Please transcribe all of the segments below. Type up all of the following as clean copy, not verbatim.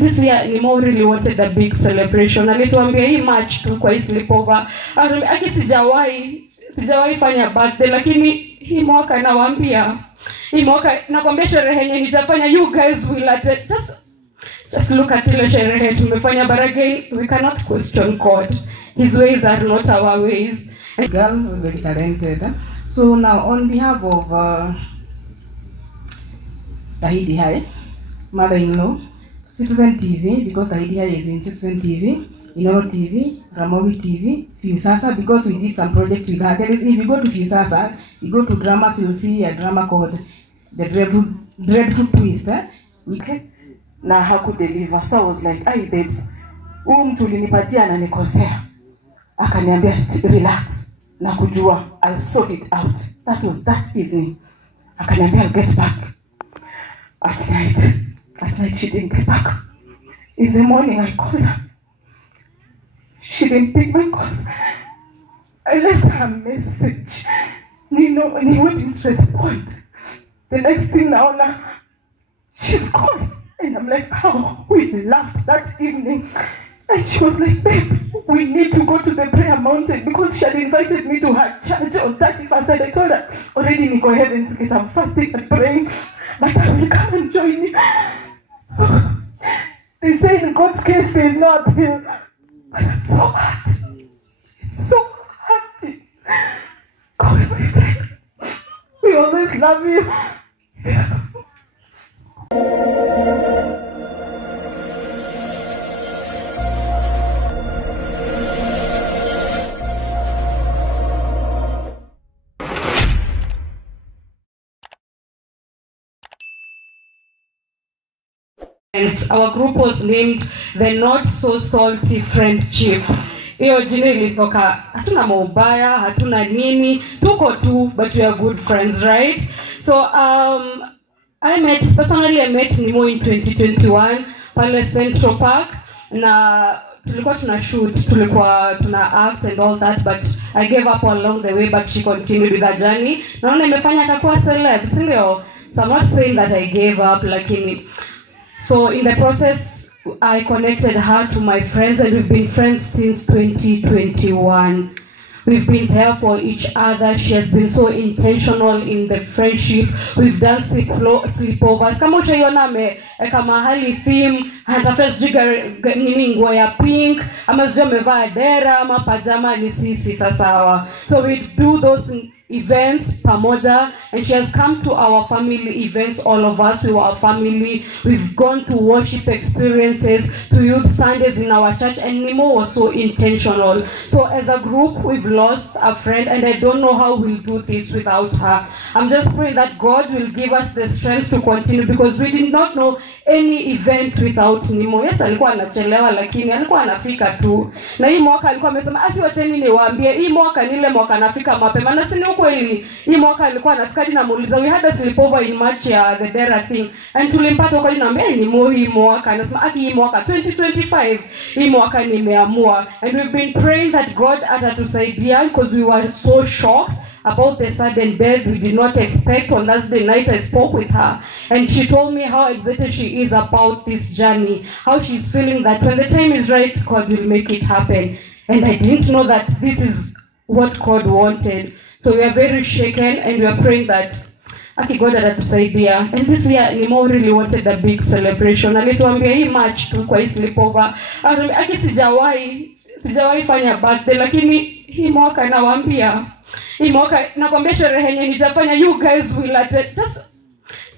This year Nimo really wanted a big celebration. Alituambia hii March tu kwa sleepover. Aki sijawahi fanya birthday, lakini hii mwaka nawaambia. Hii mwaka nakwambia sherehe yenye nitafanya, you guys will just look at ile sherehe tumefanya, but again we cannot question God. His ways are not our ways. Girl very talented. So now on behalf of Tahidi Hai, mother-in-law, Citizen TV, because Tahidi Hai is in Citizen TV, Inoro TV, Ramogi TV, Fusasa, because we did some project with her. There is, if you go to Fusasa, you go to dramas, you'll see a drama called The Dreadful Twist. Okay. Na haku deliver. So I was like, "Ai babes, mtu ulinipatia ananikosea." Akaniambia, "Relax. Na kujua, I'll sort it out." That was that evening. Akaniambia, "I'll get back." At night she didn't get back. In the morning I called her. She didn't pick my call. I left her a message. Ni wouldn't respond. The next thing now, she's gone. And I'm like, how? We laughed that evening. And she was like, "Babe, we need to go to the prayer mountain," because she had invited me to her church on 31st. And I told her, already in go ahead and say, I'm fasting and praying, but I will come and join you. They say in God's case there is no appeal. But I'm so hurt. It's so hurting. God, my friend, we always love you. Our group was named the Not So Salty Friendship. Hiyo jina ilitoka, hatuna maubaya, hatuna nini, tuko tu, but we are good friends, right? So I met Nimo in 2021 pale Central Park, na tulikuwa tuna act and all that, but I gave up along the way, but she continued with her journey. Naona imefanya akakuwa celeb, sindio? So I'm not saying that I gave up, lakini so in the process, I connected her to my friends, and we've been friends since 2021. We've been there for each other. She has been so intentional in the friendship. We've done sleepovers. Kama utaiona ameweka mahali theme, anatafuta sijui nini nguo ya pink, ama sijui amevaa dera, ama pajama ni sisi sasawa. So we do those events pamoja, and she has come to our family events, all of us. We were a family. We've gone to worship experiences, to youth Sundays in our church, and Nimo was so intentional. So as a group, we've lost a friend, and I don't know how we'll do this without her. I'm just praying that God will give us the strength to continue, because we did not know any event without Nimo. Yes, alikuwa anachelewa, lakini alikuwa anafika tu. Na hii mwaka alikuwa amesema, "Wacheni niwaambie, hii mwaka nile mwaka anafika mapema." Na sini kweli, hii mwaka alikuwa anafika na muuliza, we had a sleepover in March ya the Dera thing, and tulimpata kwa naambia Nimo hii mwaka, anasema hii mwaka 2025 hii mwaka nimeamua. And we've been praying that God atatusaidia, because we were so shocked about the sudden death we did not expect. On Thursday night I spoke with her, and she told me how excited she is about this journey, how she's feeling that when the time is right, God will make it happen. And I didn't know that this is what God wanted. So we are very shaken, and we are praying that God atatusaidia. And this year Nimo really wanted a big celebration. Alituambia hii March tu kwa sleepover. Sijawahi fanya birthday, lakini hii mwaka nawaambia, hii mwaka nakwambia sherehe yenye nitafanya, you guys will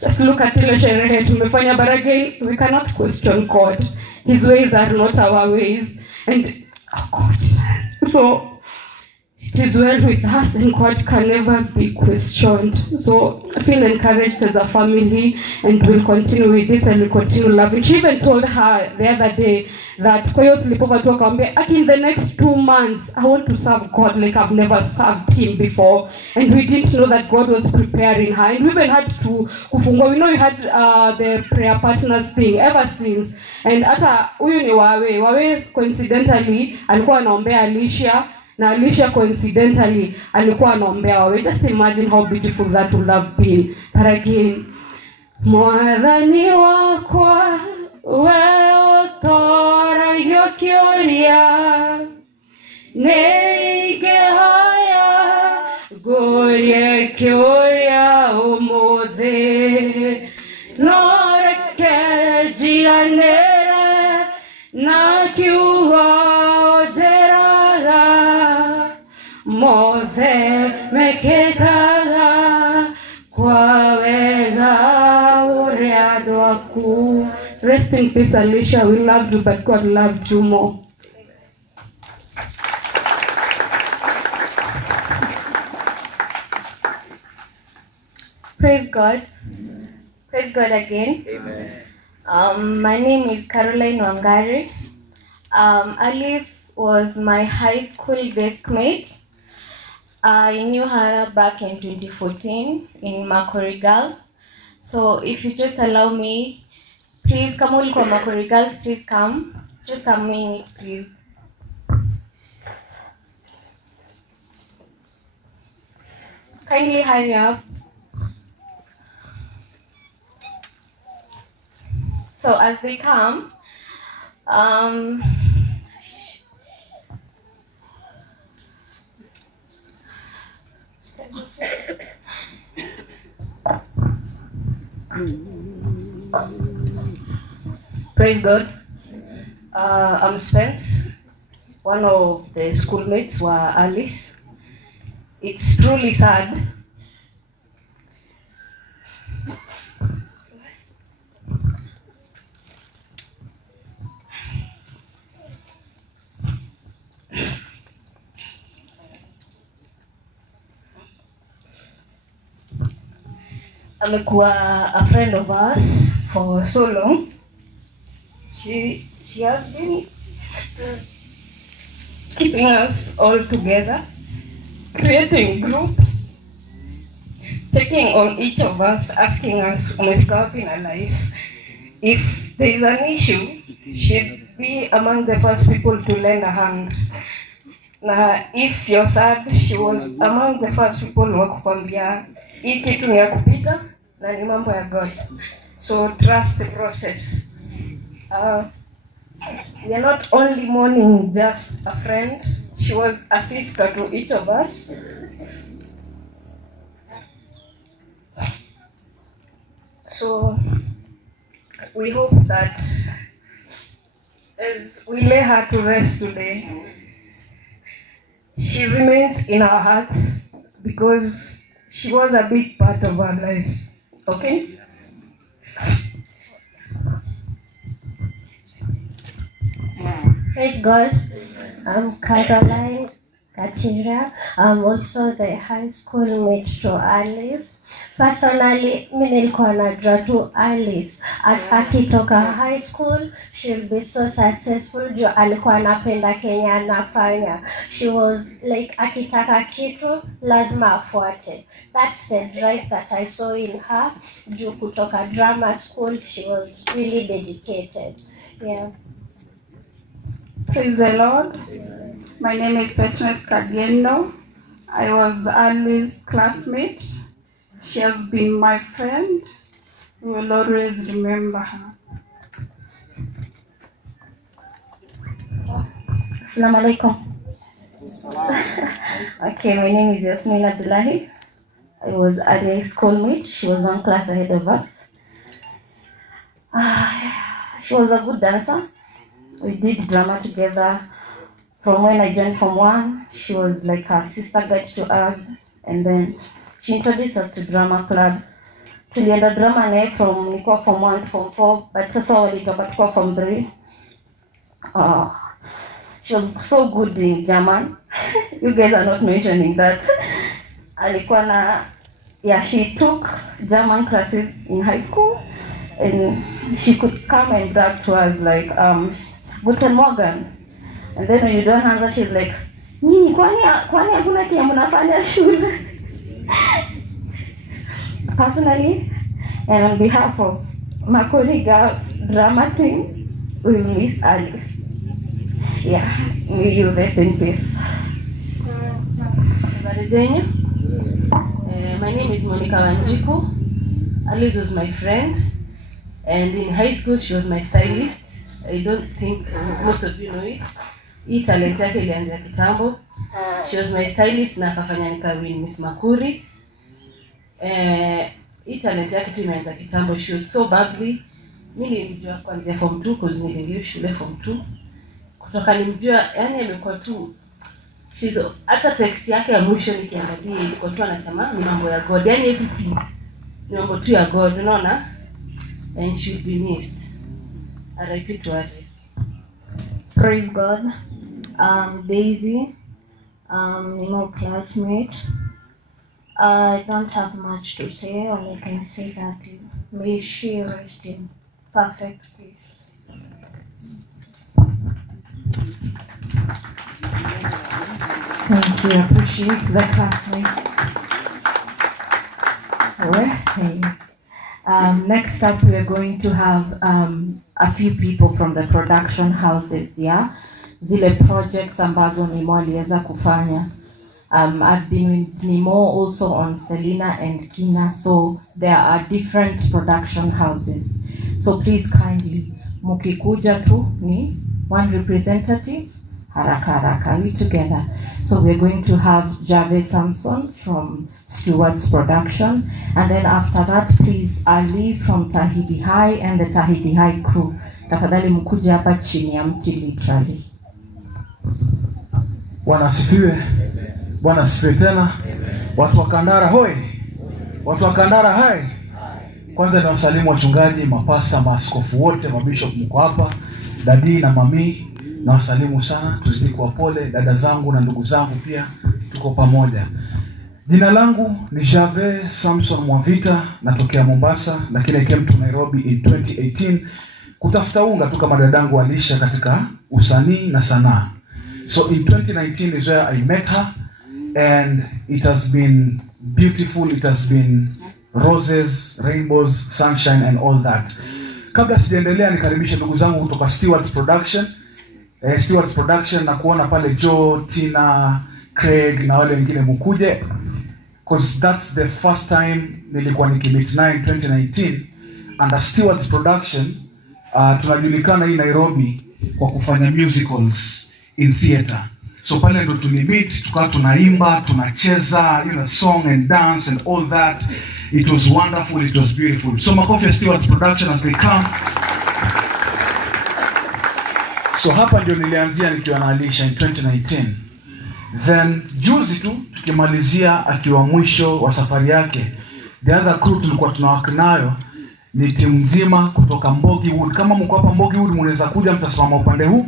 just look at ile sherehe tumefanya, but again we cannot question God. His ways are not our ways. And God, so it is well with us, and God can never be questioned. So I feel encouraged as a family, and we'll continue with this, and we'll continue loving. She even told her the other day that kwa hiyo sleepover tu akamwambia, in the next 2 months I want to serve God like I've never served him before. And we didn't know that God was preparing her, and we even had to kufungua. We know we had the prayer partners thing ever since, and hata huyu ni wawe coincidentally alikuwa anaombea Alicia, na Alicia coincidentally alikuwa anaombea wawe. Just imagine how beautiful that would have been. But again, mwadhani wako wewe kioria neige haya gorie kioria umothe noreke jianere na kiugo jeraga mothe mekekaga kwa wega uria dwaku. Rest in peace, Alicia. We loved you, but God loved you more. Praise God. Praise God again. Amen. My name is Caroline Wangari. Alice was my high school desk mate. I knew her back in 2014 in Makori Girls. So if you just allow me, please come all come Makori Girls, please come. Just a minute, please. Kindly hurry up. So as they come, Praise God. I'm Spence, one of the schoolmates were Alice. It's truly sad. Amekuwa a friend of ours for so long. She has been keeping us all together, creating groups, checking on each of us, asking us umefika wapi in our life. If there is an issue, she'd be among the first people to lend a hand. Na if you're sad, she was among the first people wa kukwambia hii kitu ni ya kupita na ni mambo ya God. So trust the process. We are not only mourning just a friend, she was a sister to each of us. So we hope that as we lay her to rest today, she remains in our hearts because she was a big part of our lives. Okay? praise God. I'm Caroline Katira. I'm also the high school mate to Alice. Personally, mimi nilikuwa najua tu Alice akitoka high school she'll be so successful. Jo alikuwa anapenda Kenya anafanya. She was like akitaka kitu lazima afuate. That's the drive that I saw in her. Jo kutoka drama school, she was really dedicated. Yeah. Praise the Lord. My name is Petrus Kagendo. I was Alice's classmate. She has been my friend. We will always remember her. Assalamu alaikum. Okay, my name is Yasmin Abdullahi. I was Alice's schoolmate. She was one class ahead of us. She was a good dancer. We did drama together. From when I joined Form 1, she was like her sister guide to us. And then she introduced us to drama club. Tulienda drama naye from nilikuwa Form 1 to Form 4, but sasa walitoka tukua Form 3. She was so good in German. You guys are not mentioning that. Alikuwa na, yeah, she took German classes in high school. And she could come and brag to us like, Guten Morgen. And then when you don't answer, she's like, Nini, kwani hakuna kia mnafanya shule? Personally, and on behalf of Makori Girls drama team, we will miss Alice. Yeah, may you rest in peace. My name is Monica Wanjiku. Alice was my friend, and in high school she was my stylist. I don't think most of you know it. Hii talent yake ilianza kitambo. She was my stylist na akafanya nikawin Miss Makuri. Hii talent yake tu imeanza kitambo. She was so bubbly. Mimi nilijua kuanzia form 2 cause niliingia shule form 2. Kutoka nilimjua, yani amekuwa tu hata text yake ya mwisho nikiangalia ilikuwa tu anasema ni mambo ya God. Yani everything ni mambo tu ya God, unaona? And she will be missed. I repeat to others. Praise God. Daisy, my classmate. I don't have much to say. All I can say that may she rest in perfect peace. Thank you. I appreciate the classmate. Next up, we are going to have a few people from the production houses. Yeah, zile projects ambazo Nimo aliweza kufanya. I've been with Nimo also on Selina and Kina, so there are different production houses. So please kindly, mukikuja tu ni one representative, haraka, we together. So we're going to have Jave Samson from Stewart's Production, and then after that, please Ali from Tahidi High and the Tahidi High crew. Tafadhali mkuja hapa chini ya mti literally. Bwana asifiwe. Bwana asifiwe tena. Watu wa Kandara hoi. Watu wa Kandara hai. Kwanza na wasalimu wachungaji, mapasta, maaskofu wote, mabishop mko hapa, dadi na mami, na wasalimu sana. Tuzidi kuwa pole, dada zangu na ndugu zangu pia tuko pamoja. Jina langu ni Jave Samson Mwavita, natokea Mombasa, lakini I came to Nairobi in 2018 kutafuta unga tu kama dadangu Alisha katika usanii na sanaa. So in 2019 is where I met her, and it has been beautiful. It has been roses, rainbows, sunshine and all that. Kabla sijaendelea nikaribisha ndugu zangu kutoka Stewart's Production. Stewart's Production na kuona pale Joe, Tina, Craig na wale wengine mkuje, because that's the first time nilikuwa nikimit naye in 2019. And Stewart's Production tunajulikana hii Nairobi kwa kufanya musicals in theater. So pale ndo tulimit, tukawa tunaimba, tunacheza, song and dance and all that. It was wonderful, it was beautiful. So makofi ya Stewart's Production as they come. So hapa ndio nilianzia nikiwa na Alisha in 2019. Then juzi tu tukimalizia akiwa mwisho wa safari yake, the other crew tulikuwa tunawaka nayo ni timu nzima kutoka Mbogi Wood. Kama mko hapa Mbogi Wood mnaweza kuja, mtasimama upande huu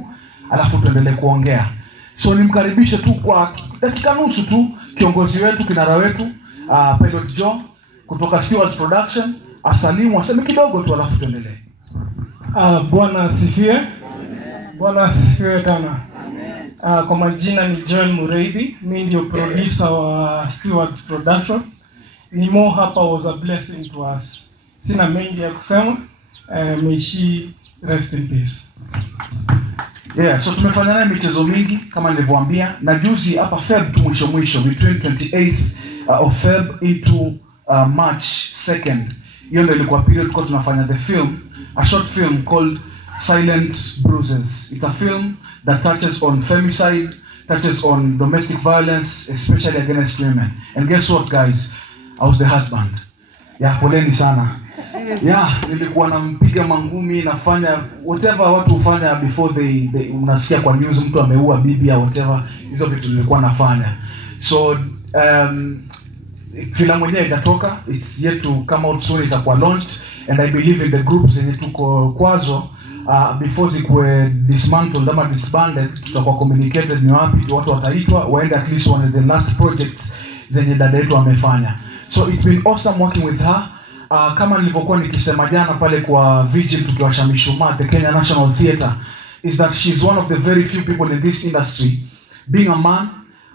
alafu tuendelee kuongea. So nimkaribishe tu kwa dakika nusu tu kiongozi wetu, kinara wetu, Pilot Joe kutoka Stewart's Production, asalimu, aseme kidogo tu alafu tuendelee. Bwana asifiwe. Bwana asifiwe tena. Kwa majina ni Joel Mureithi, mimi ndio producer wa Stewart's Production. Nimo hapa was a blessing to us. Sina mengi ya kusema. May she rest in peace. Yeah, so tumefanya naye michezo mingi kama nilivyowaambia, na juzi hapa Feb tu mwisho between 28th of Feb into March 2nd. Hiyo ndio ilikuwa period tulikuwa tunafanya the film, a short film called Silent Bruises. It's a film that touches on femicide, touches on domestic violence, especially against women. And guess what, guys? I was the husband. Yeah, poleni sana. Yeah, nilikuwa nampiga mangumi, nafanya whatever watu hufanya before they unasikia kwa news mtu ameua bibi au whatever, hizo vitu nilikuwa nafanya. So filamu yenyewe itatoka, it's yet to come out soon, itakuwa launched, and I believe in the groups zenye tuko kwazo before zikuwe dismantled ama disbanded, tutakuwa communicated ni wapi watu wataitwa waende at least one of the last projects zenye dada yetu amefanya. So it's been awesome working with her. Kama nilivyokuwa nikisema jana pale kwa Vigil tukiwasha mishumaa the Kenya National Theatre, is that she's one of the very few people in this industry, being a man,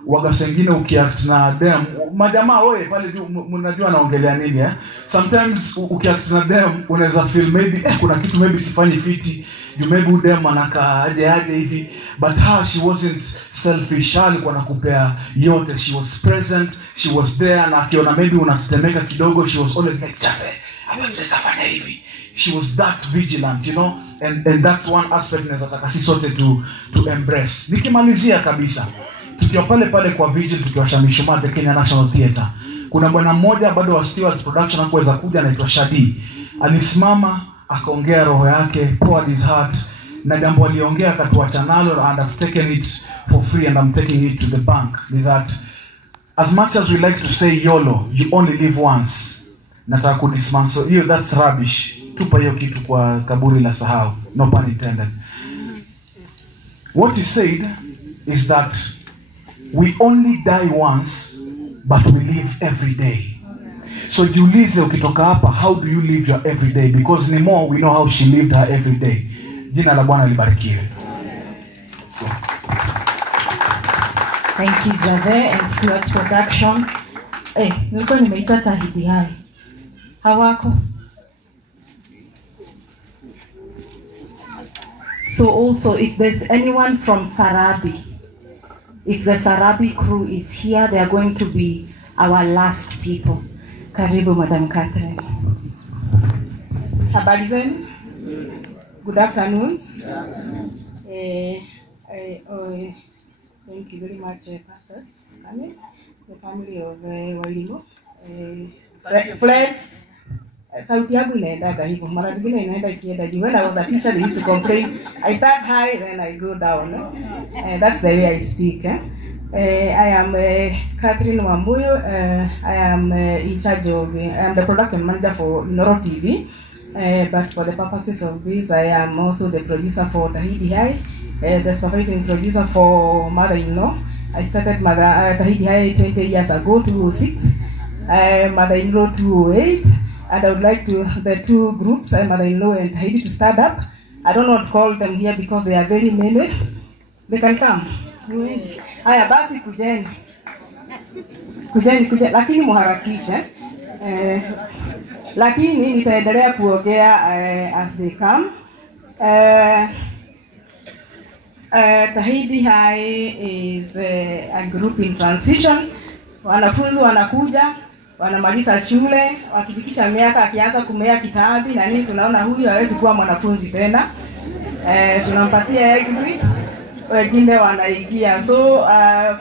waga sengine ukiact na dem majamaa wewe pale mnajua naongelea nini sometimes ukiact na dem unaweza feel maybe kuna kitu maybe sifanyi fiti, you maybe dem anaka aje hivi, but her, she wasn't selfish, alikuwa anakupea yote, she was present, she was there, na akiona maybe unatetemeka kidogo, she was always like Jave, I want to fanya hivi. She was that vigilant, and that's one aspect nataka sisi sote to embrace. Nikimalizia kabisa, tukiwa pale kwa Vigil, tukiwasha mishumaa the Kenya National Theatre, kuna bwana mmoja bado wa Stewards Production hakuweza kuja, anaitwa Shadi. Alisimama akaongea roho yake, poured his heart, na jambo aliongea akatuacha nalo, and I've taken it for free and I'm taking it to the bank. With that, as much as we like to say YOLO, you only live once, nataka kudismantle hiyo, that's rubbish. Tupa hiyo kitu kwa kaburi la sahau, no pun intended. What he said is that we only die once, but we live every day. So jiulize ukitoka hapa, how do you live your every day? Because ni more, we know how she lived her every day. Jina la Bwana libarikiwe. Thank you, Jave and Stewards Production. Nilikuwa nimeita Tahidi Hai. Hawako? So also, if there's anyone from Sarabi, if the Sarabi crew is here, they are going to be our last people. Karibu, Madam Catherine. Habari zenu? Good afternoon. Thank you very much, pastors, the family of Wailimo. Flex. Sauti yangu inaendaga hivyo. Mara zingine inaenda ikienda juu. When I was a teacher, they used to complain. I start high, then I go down. That's the way I speak. I am Catherine Wambuyo. I am in charge of, I am the production manager for Inoro TV. But for the purposes of this, I am also the producer for Tahidi Hai, the supervising producer for Mother-in-Law. I started Tahidi Hai 20 years ago, 2006. Mother-in-Law 2008. And I would like the two groups, Mother-in-Law and Tahidi, to start up. I don't want to call them here because they are very many. They can come. Haya basi kujeni, lakini muharakishe. Lakini nitaendelea kuongea as they come. Tahidi Hai is a group in transition. Wanafunzi wanakuja, wanamaliza shule, wakifikisha miaka akianza kumea kitabu na nini, tunaona huyu hawezi kuwa mwanafunzi tena. Tunampatia exit, wengine wanaingia. So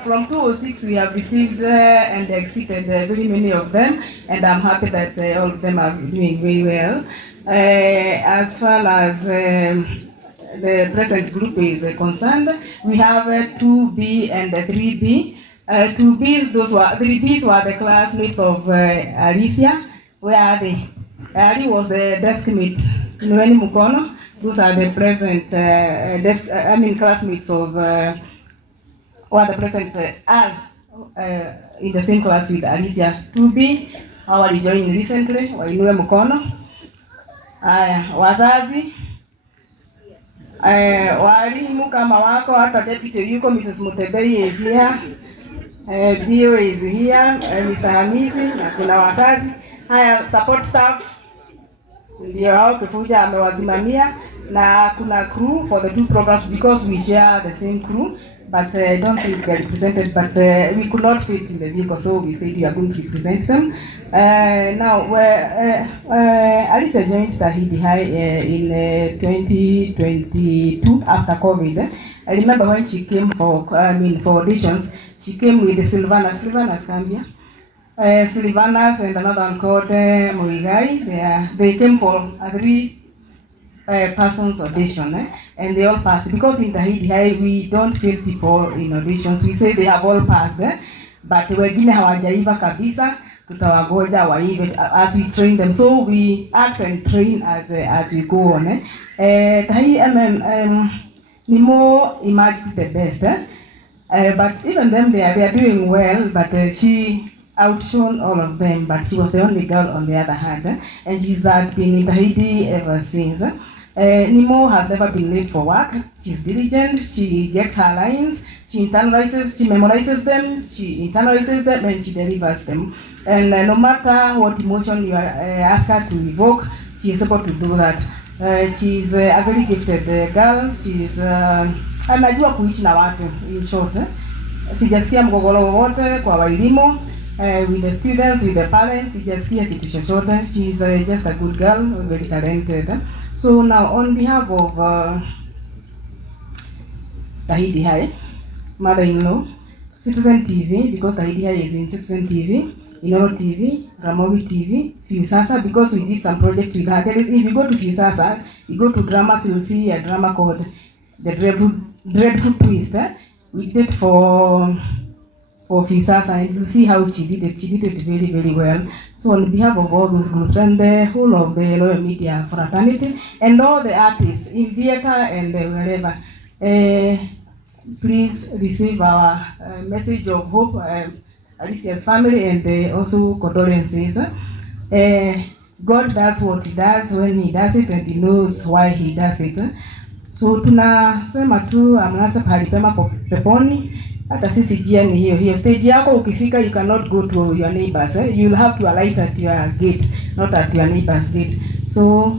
from 2006 we have received and exited very many of them, and I'm happy that all of them are doing very well. As far as the present group is concerned, we have 2B and 3B. 2Bs, 3Bs were the classmates of Alicia. Where are they? Ali was the desk mate. Noeli Mukono. Those are the present, classmates of, or the present in the same class with Alicia. 2B, our joined recently, Wainue Mukono. Wazazi. Walimu kama wako, hata deputy yuko, Mrs. Mutebei is here. Dio is here, Mr. Hamizi, na kuna wazazi. Support staff. Ndio hao kufuja amewazimamia, na kuna crew for the two programs because we share the same crew, but I don't think they're represented, but we could not fit in the vehicle, so we said we are going to represent them. Now, Alicia joined Tahidi Hai in 2022 after COVID. I remember when she came for auditions, she came with Sylvanas Gambia. Sylvanas and another one called Moigai. They came for a 3 persons audition, and they all passed. Because in Tahidi Hai we don't fill people in auditions. We say they have all passed, but wengine hawajaiva kabisa, tutawagoja waive as we train them. So we act and train as we go on. Nimo emerged the best, but even them they are doing well. But she outshone all of them, but she was the only girl on the other hand, and she's been in Tahiti ever since. Nimo has never been late for work. She's diligent, she gets her lines, she memorizes them, and she delivers them. And no matter what emotion you ask her to evoke, she is able to do that. She's a very gifted girl. She's anajua kuishi na watu, in short. Sijasikia mgogoro wowote kwa Wailimo, with the students, with the parents, sijasikia kitu chochote. She's just a good girl, very talented. So now on behalf of Tahidi High, mother-in-law, Citizen TV, because Tahidi High is in Citizen TV, Inoro TV, Ramogi TV, Fusasa, because we did some project with her. There is, if you go to Fusasa, you go to dramas, you'll see a drama called The Dreadful Twist. We did for Fusasa, and you see how she did it. She did it very, very well. So on behalf of all those groups and the whole of the Loyal Media Fraternity and all the artists in theater and wherever, please receive our message of hope, Alicia's family, and also condolences. God does what he does when he does it, and he knows why he does it. So tunasema tu amnasa pahali pema peponi. Hata sisi jia ni hiyo. Stage yako ukifika, you cannot go to your neighbors. You'll have to alight at your gate, not at your neighbor's gate. So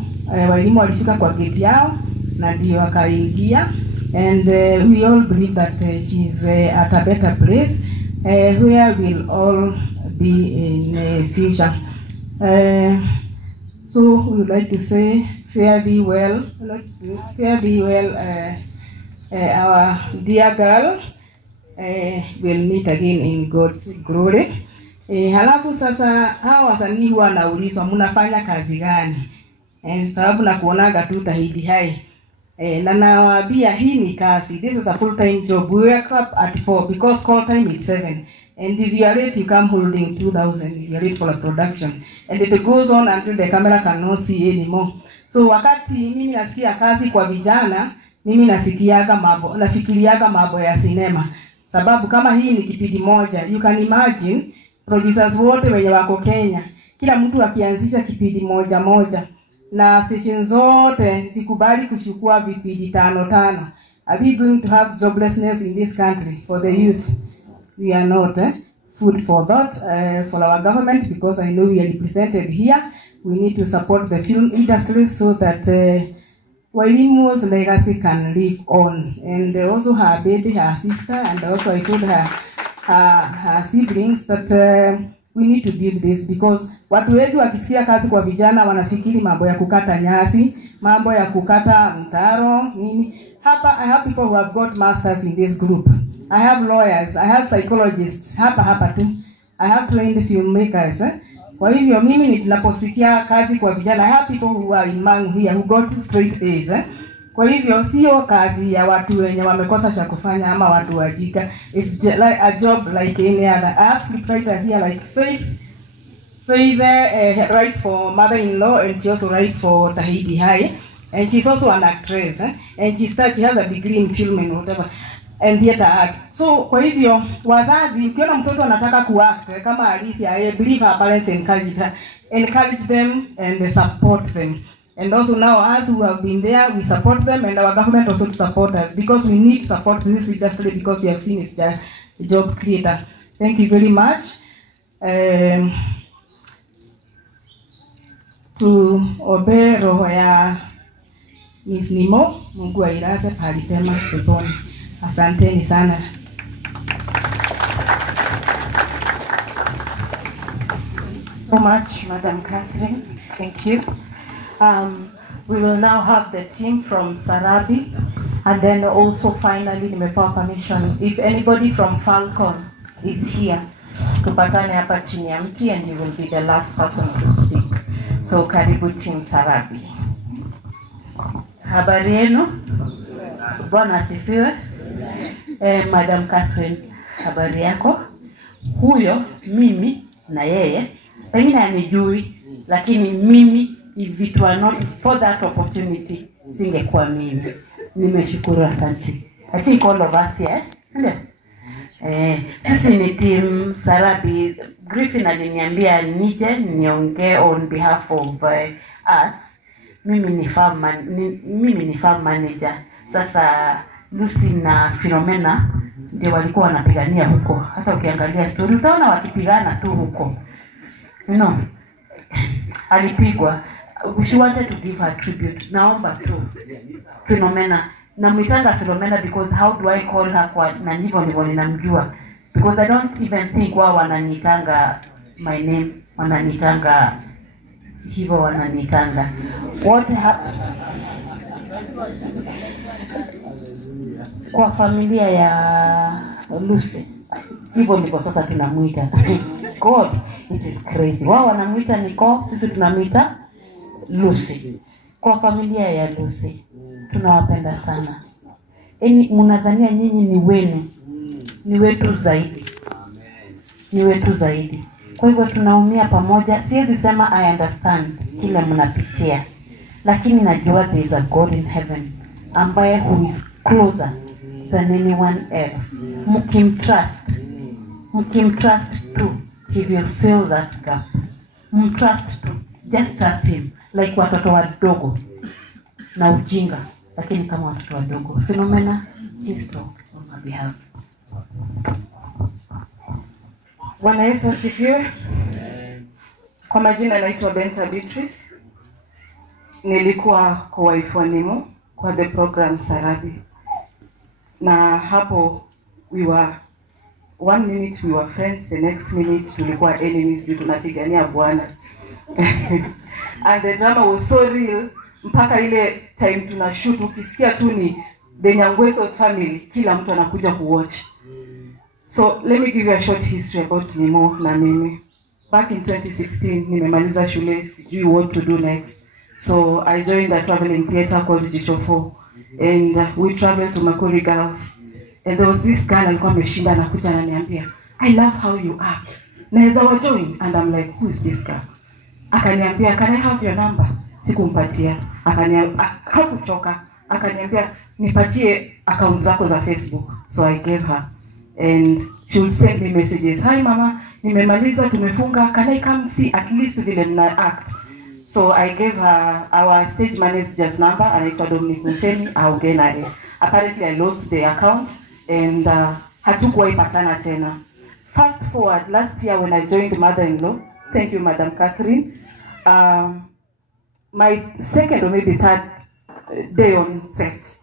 walimu walifika kwa gate yao na ndio akaingia, and we all believe that she's at a better place where we'll all be in the future. So we would like to say fare thee well, our dear girl. We'll meet again in God's glory. Halafu sasa hawa wasanii huwa wanaulizwa mnafanya kazi gani? Sababu na kuonaga tu Tahidi High. Na nawaambia hii ni kazi. This is a full-time job. We wake up at 4 because call time is 7. And if you are late, you come holding 2,000 if you are late for a production. And it goes on until the camera cannot see anymore. So wakati mimi nasikia kazi kwa vijana, mimi nafikiriaga mambo ya sinema. Sababu kama hii ni kipindi moja, you can imagine producers wote wenye wako Kenya, kila mtu akianzisha kipindi moja na station zote zikubali kuchukua vipindi 5. Are we going to have joblessness in this country for the youth? We are not. Food for thought for our government, because I know we are represented here. We need to support the film industry so that Walimu's legacy can live on. And also her baby, her sister, and also I told her siblings that we need to build this, because watu wengi wakisikia kazi kwa vijana wanafikiri mambo ya kukata nyasi, mambo ya kukata mtaro, nini. Hapa I have people who have got masters in this group. I have lawyers, I have psychologists, hapa tu. I have trained filmmakers. Kwa hivyo mimi ninaposikia kazi kwa vijana, I have people who are in Mangu here who got straight A's. Kwa hivyo sio kazi ya watu wenye wamekosa cha kufanya ama watu wajika. It's like a job like any other. I have scriptwriters here like Faith writes for mother-in-law, and she also writes for Tahidi High. And she's also an actress. And she has a degree in film and whatever. And theater art. So kwa hivyo wazazi, ukiona mtoto anataka kuact kama Alicia, I believe her parents encourage them and support them. And also now, as who have been there, we support them, and our government also to support us, because we need to support this industry, because we have seen it's a job creator. Thank you very much. To obey roho ya Miss Nimo, Mungu ailete pahali pema peponi. Asanteni sana. So much, Madam Catherine. Thank you. We will now have the team from Sarabi, and then also finally, nimepewa permission, if anybody from Falcon is here, tupatane hapa chini ya mti, and you will be the last person to speak. So karibu team Sarabi. Habari yenu? Bwana asifiwe. Madam Catherine, habari yako? Huyo mimi na yeye pengine anijui, lakini mimi if it were not for that opportunity singekuwa mimi. Nimeshukuru, asante. I think all of us here, ndio. Sisi ni team Sarabi. Griffin aliniambia nije niongee on behalf of us. Mimi ni farm manager. Sasa Lucy na Philomena ndio walikuwa wanapigania huko. Hata ukiangalia story utaona wakipigana tu huko. You know, alipigwa. She wanted to give her tribute. Naomba tu Philomena. Namuitanga Philomena because how do I call her kwa na ndivyo ninamjua. Because I don't even think wao wananitanga my name, wananitanga hivyo wananitanga wote kwa familia ya Lucy. Hivyo ndiko sasa tunamuita. God, it is crazy. Wao wanamuita Nicole, sisi tunamuita Lucy. Kwa familia ya Lucy tunawapenda sana. Mnadhania nyinyi ni wenu, ni wetu zaidi. Ni wetu zaidi. Kwa hivyo tunaumia pamoja. Siwezi sema I understand kile mnapitia, lakini najua there is a God in heaven ambaye who is closer than anyone else. Mkimtrust too, he will fill that gap. Mtrust too, just trust him like watoto wadogo na ujinga, lakini kama watoto wadogo. Philomena, please talk on my behalf. Bwana Yesu asifiwe. Kwa majina naitwa Benta Beatrice. Nilikuwa kwa wife wa Nimo kwa the program Sarabi. Na hapo we were 1 minute we were friends, the next minute tulikuwa enemies, tunapigania Bwana. And the drama was so real mpaka ile time tunashoot ukisikia tu ni the Nyangweso's family, kila mtu anakuja kuwatch. So let me give you a short history about Nimo na mimi. Back in 2016 nimemaliza shule, sijui what to do next. So I joined a traveling theater called Jicho 4 and we traveled to Makuri Girls. And there was this girl alikuwa ameshinda anakuja ananiambia, I love how you act. Naweza wa join? And I'm like, who is this girl? Akaniambia, can I have your number? Sikumpatia. Akaniambia, hakuchoka. Akaniambia, nipatie account zako za Facebook. So I gave her. And she would send me messages. Hi mama, nimemaliza, tumefunga. Can I come see at least vile mna act? So I gave her our stage manager's number, anaitwa Dominic Mutemi, aongee naye. Apparently I lost the account and hatukuwahi patana tena. Fast forward, last year when I joined mother-in-law, thank you Madam Catherine, my second or maybe third day on set,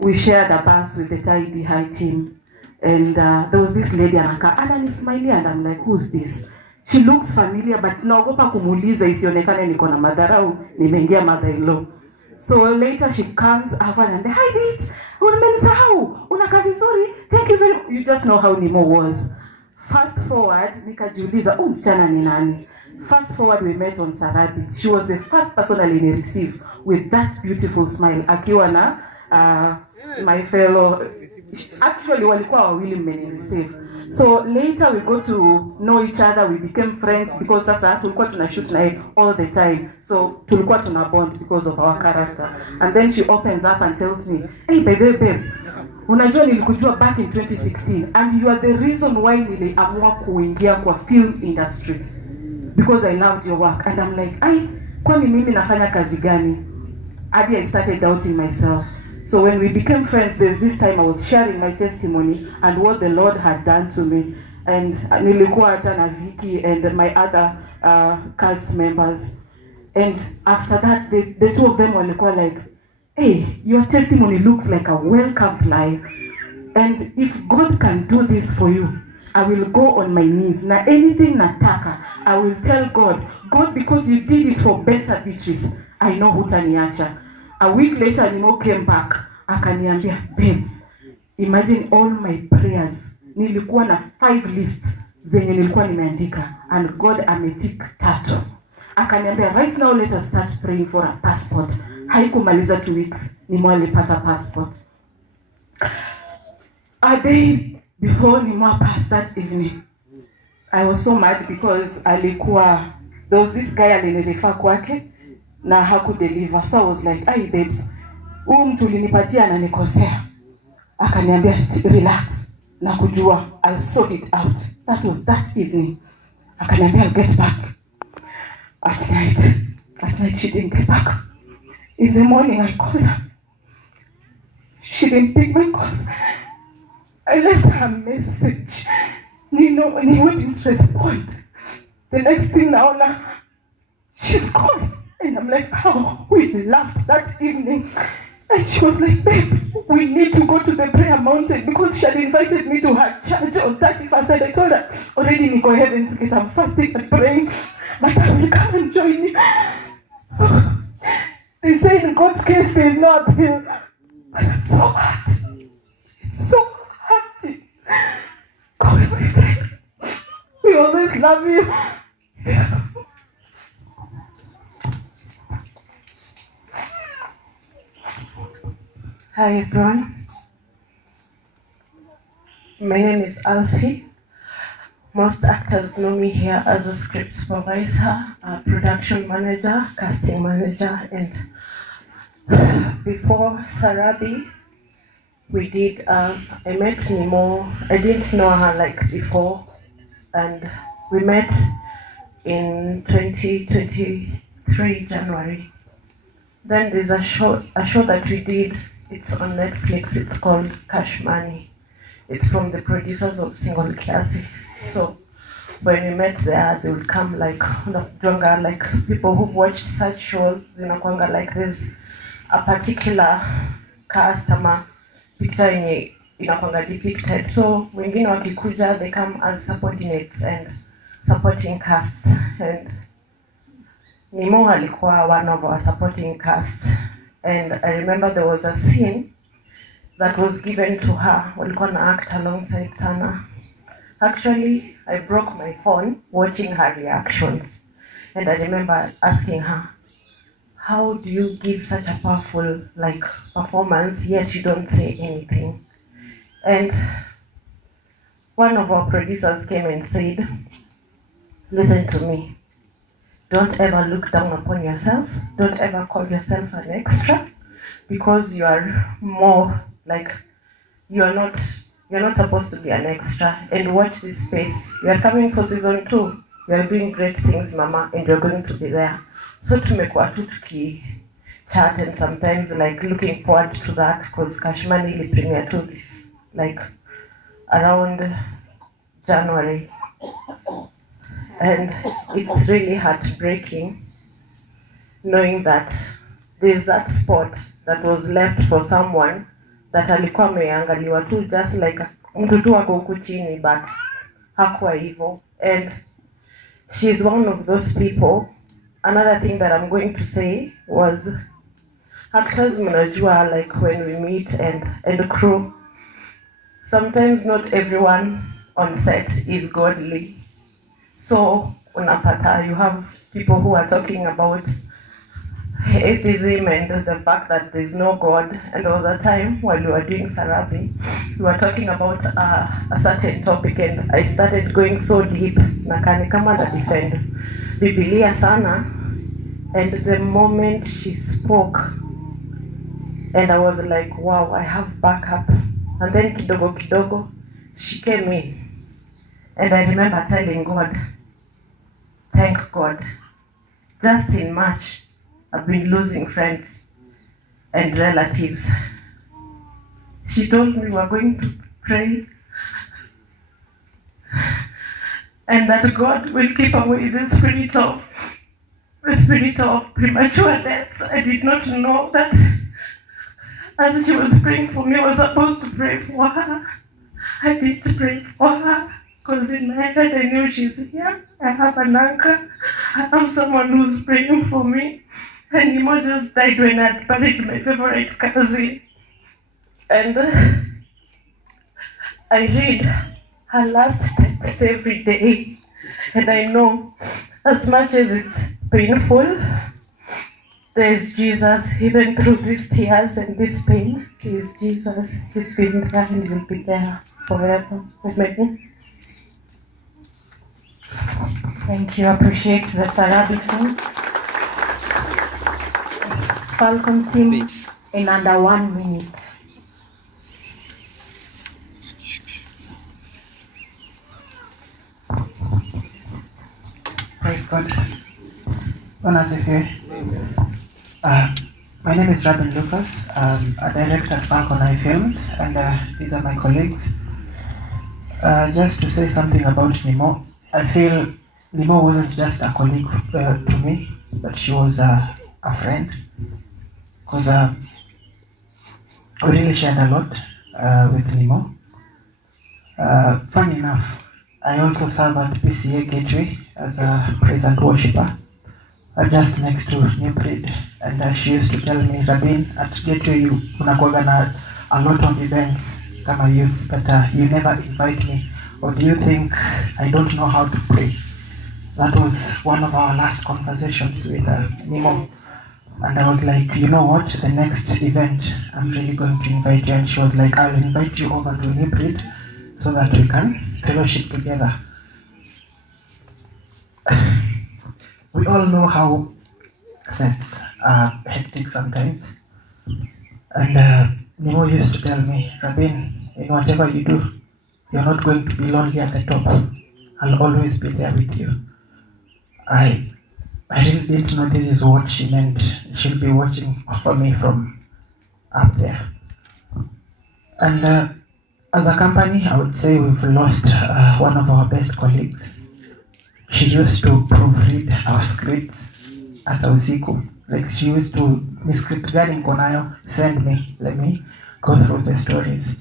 we shared a bus with the Tidy High team. And there was this lady anaka, Anani Smiley, and I'm like, who's this? She looks familiar, but naogopa kumuuliza isionekane niko na madharau, nimeingia mother-in-law. So later she comes up and says, hi Beats, umenisahau, unakaa vizuri, thank you very much. You just know how Nimo was. Fast forward, nikajiuliza, msichana ni nani? Fast forward, we met on Sarabi. She was the first person I received with that beautiful smile. Akiwa na my fellow, actually walikuwa wawili mmeni receive. So later we got to know each other, we became friends because sasa tulikuwa tunashoot na all the time. So tulikuwa tuna bond because of our character. And then she opens up and tells me, hey babe, unajua nilikujua back in 2016 and you are the reason why niliamua kuingia kwa film industry because I loved your work. And I'm like, kwani mimi nafanya kazi gani? Hadi I started doubting myself. So when we became friends, there's this time I was sharing my testimony and what the Lord had done to me. And nilikuwa hata na Vicky and my other cast members. And after that, the two of them walikuwa like, hey, your testimony looks like a welcomed life. And if God can do this for you, I will go on my knees. Na anything nataka, I will tell God, God, because you did it for Benta Beatrice, I know hutaniacha. A week later, Nimo came back. Akaniambia, babes, imagine all my prayers. Nilikuwa na 5 lists zenye nilikuwa nimeandika. And God ametik 3. Akaniambia, right now let us start praying for a passport. Haikumaliza 2 weeks. Nimo alipata passport. A day before Nimo passed that evening, I was so mad because there was this guy alinirifa kwake na hakudeliver. So I was like, hey babes, mtu ulinipatia ananikosea. Akaniambia, relax, nakujua, I'll sort it out. That was that evening. Akaniambia, I'll get back. At night she didn't get back. In the morning I called her. She didn't pick my call. I left her a message. Ni wouldn't respond. The next thing now, she's gone. And I'm like, how we laughed that evening. And she was like, babe, we need to go to the prayer mountain, because she had invited me to her church on 31st. And I told her, already Nico Heaven's Gate, I'm fasting and praying, but I will come and join you. They say in God's case there is no appeal. But it's so hard. It's so hard. God, my friend, we always love you. Hi everyone. My name is Alfie. Most actors know me here as a script supervisor, a production manager, casting manager, and before Sarabi, I met Nimo. I didn't know her like before, and we met in 2023 January. Then there's a show that we did. It's on Netflix. It's called Cash Money. It's from the producers of Single Classic. So when we met there, they would come like people who've watched such shows. Like there's a particular cast ama picture inakwanga depicted. So wengine wakikuja, they come as subordinates and supporting casts. And Nimo alikuwa one of our supporting casts. And I remember there was a scene that was given to her. Walikuwa na act alongside Sana. Actually, I broke my phone watching her reactions. And I remember asking her, how do you give such a powerful performance yet you don't say anything? And one of our producers came and said, listen to me. Don't ever look down upon yourself. Don't ever call yourself an extra, because you are more you're not supposed to be an extra. And watch this space. You are coming for season 2. You are doing great things, Mama, and you're going to be there. So tumekuwa tu tuki chat, and sometimes looking forward to that, because Cash Money will premiere to this around January. And it's really heartbreaking knowing that there's that spot that was left for someone that alikuwa ameangaliwa tu just like mtu tu wako huku chini, but hakuwa hivyo. And she's one of those people. Another thing that I'm going to say was, actors mnajua, when we meet and crew, sometimes not everyone on set is godly. So unapata, you have people who are talking about atheism and the fact that there is no God. And there was a time while we were doing Sarabi, we were talking about a certain topic, and I started going so deep, nakani kama na defend Biblia sana. And the moment she spoke, and I was like, wow, I have backup. And then kidogo kidogo, she came in. And I remember telling God, thank God. Just in March, I've been losing friends and relatives. She told me we're going to pray and that God will keep away the spirit of premature death. I did not know that as she was praying for me, I was supposed to pray for her. I did pray for her, because in my head I knew she's here. I have an anchor. I have someone who's praying for me. And Nimo just died when I buried my favorite cousin. And I read her last text every day. And I know, as much as it's painful, there's Jesus. Even through these tears and this pain, there's Jesus. He's been there and will be there forever. Amen. Thank you. I appreciate the Sarabi team. Falcon team in under 1 minute. Praise God. My name is Robin Lucas. I'm a director at Falcon Eye Films, and these are my colleagues. Just to say something about Nimo, I feel Nimo wasn't just a colleague to me, but she was a friend. Because we really shared a lot with Nimo. Funny enough, I also serve at PCA Gateway as a praise and worshiper, just next to New Breed. And she used to tell me, Rabin, at Gateway you unakuwaga na a lot of events kama youth, but you never invite me. Or do you think I don't know how to pray? That was one of our last conversations with Nimo. And I was like, you know what, the next event, I'm really going to invite you. And she was like, I'll invite you over to New Breed so that we can fellowship together. We all know how sets are hectic sometimes. And Nimo used to tell me, Rabin, in whatever you do, you're not going to be lonely at the top. I'll always be there with you. I really didn't know this is what she meant. She'll be watching for me from up there. And as a company, I would say we've lost one of our best colleagues. She used to proofread our scripts at usiku. Like she used to, the script gani konayo, send me, let me go through the stories.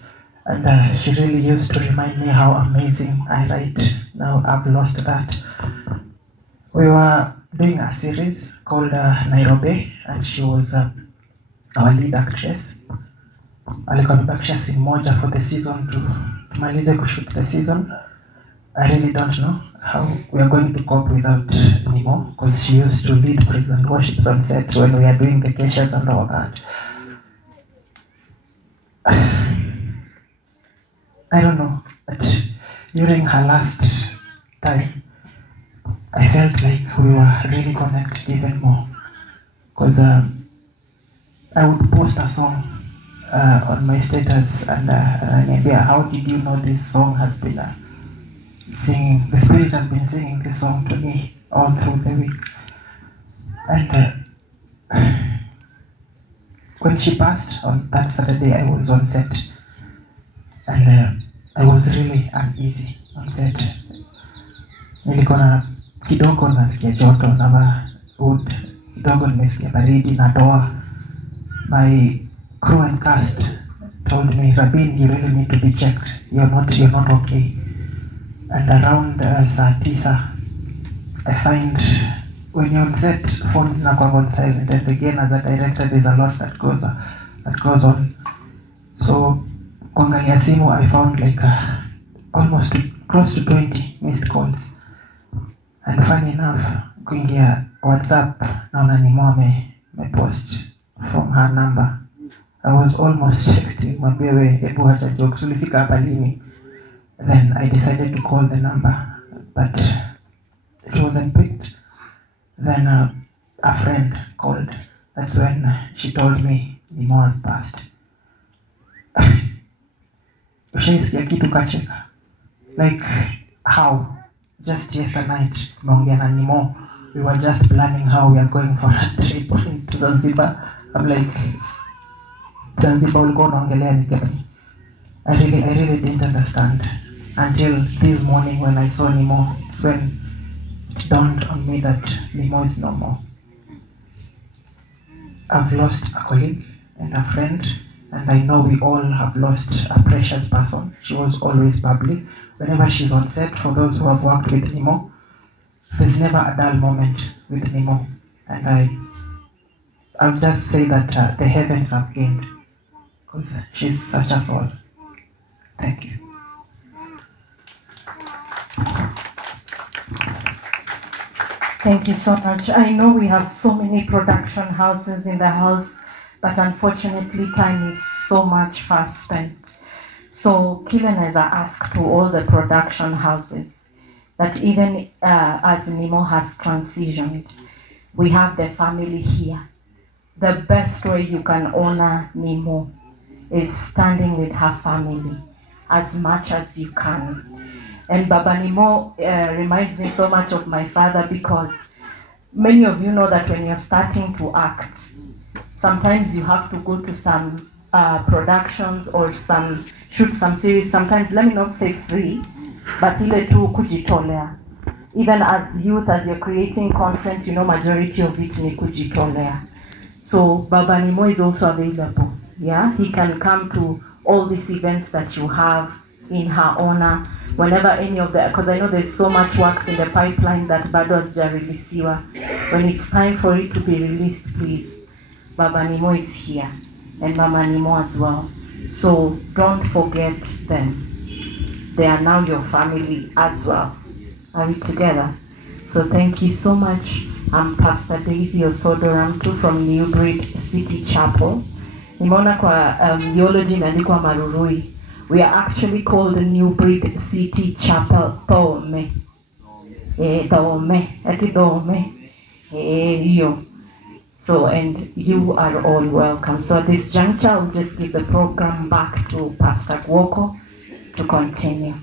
And she really used to remind me how amazing I write. Now I've lost that. We were doing a series called Nairobi, and she was our lead actress. Alikuwa amebakisha scene moja for the season to tumalize kushoot the season. I really don't know how we are going to cope without Nimo, because she used to lead praise and worship on set when we are doing the vacations and all that. I don't know, but during her last time, I felt like we were really connected even more, because I would post a song on my status and maybe how did you know this song has been singing, the Spirit has been singing this song to me all through the week. And when she passed on that Saturday, I was on set, and I was really uneasy on set. Nilikuwa na kidogo nasikia joto na wood, kidogo nimesikia baridi na doa. My crew and cast told me, Rabin, you really need to be checked. You're not okay. And around saa 9, I find when you're on set, phones zinakuwa on silent. And again, as a director, there's a lot that goes on. So kuangalia simu, I found like almost close to 20 missed calls. And funny enough, kuingia WhatsApp, naona Nimo amepost from her number. I was almost texting, mwambie we, hebu acha jokes, ulifika hapa lini? Then I decided to call the number, but it wasn't picked. Then a friend called. That's when she told me Nimo has passed. Ushaisikia kitu kacheka? Like how? Just yesterday night, tumeongea na Nimo. We were just planning how we are going for a trip to Zanzibar. I'm like, Zanzibar ulikuwa unaongelea ni gani? I really didn't understand until this morning when I saw Nimo. It's when it dawned on me that Nimo is no more. I've lost a colleague and a friend, and I know we all have lost a precious person. She was always bubbly. Whenever she's on set, for those who have worked with Nimo, there's never a dull moment with Nimo. And I'll just say that the heavens have gained, because she's such a soul. Thank you. Thank you so much. I know we have so many production houses in the house, but unfortunately time is so much fast spent. So Killen has asked to all the production houses that even as Nimo has transitioned, we have the family here. The best way you can honor Nimo is standing with her family as much as you can. And Baba Nimo reminds me so much of my father, because many of you know that when you're starting to act, sometimes you have to go to some productions or shoot some series, sometimes, let me not say free, but ile tu kujitolea. Even as youth, as you're creating content, you know, majority of it ni kujitolea. So Baba Nimo is also available Yeah, he can come to all these events that you have in her honor. Whenever any of the, because I know there's so much works in the pipeline that bado hazijareleasiwa. When it's time for it to be released, please, Baba Nimo is here, and Mama Nimo as well. So don't forget them. They are now your family as well. Are we together? So thank you so much. I'm Pastor Daisy Osodoramtu from New Breed City Chapel. Nimeona kwa theology imeandikwa Marurui. We are actually called the New Breed City Chapel Dome. Dome. Ati Dome. Yo. So, and you are all welcome. So at this juncture, I'll just give the program back to Pastor Gwoko to continue.